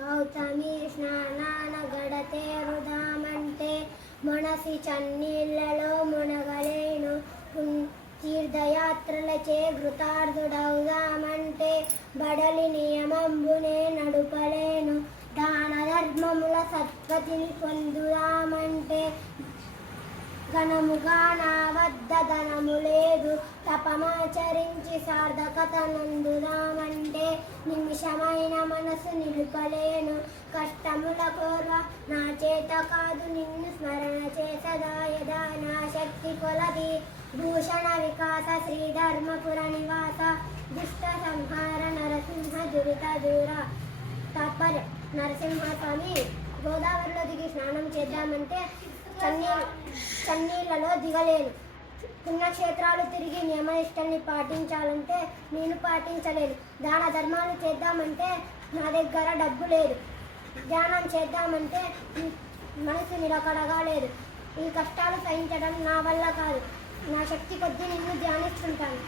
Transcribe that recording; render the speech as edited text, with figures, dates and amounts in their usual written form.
గౌతమి స్నానాన గడతేరుదామంటే మనసి చన్నీళ్లలో మునగలేను. తీర్థయాత్రలచే కృతార్థుడవుదామంటే బడలి నియమంబునే నడుపలేను. దాన ధర్మముల సత్పతిని పొందుదామంటే ఘనముగా నా వద్ద ధనము లేదు. తపమాచరించి సార్థకత నందుదామంటే నిమిషమైన మనసు నిలుపలేను. కష్టముల కోర్వ నా చేత కాదు నిన్ను స్మరణ చేసదా యదా నా శక్తి కొలది. భూషణ వికాస శ్రీధర్మపుర నివాస దుష్ట సంహార నరసింహ దురిత దూర. తాత్పర్యం: నరసింహస్వామి గోదావరిలో దిగి స్నానం చేద్దామంటే చన్నీళ్లలో దిగలేను. పుణ్యక్షేత్రాలు తిరిగి నియమనిష్టల్ని పాటించాలంటే నేను పాటించలేను. దాన ధర్మాలు చేద్దామంటే నా దగ్గర డబ్బు లేదు. ధ్యానం చేద్దామంటే మనసు నిలకడగా లేదు. ఈ కష్టాలు సహించడం నా వల్ల కాదు. నా శక్తి కొద్దీ నిన్ను ధ్యానిస్తుంటాను.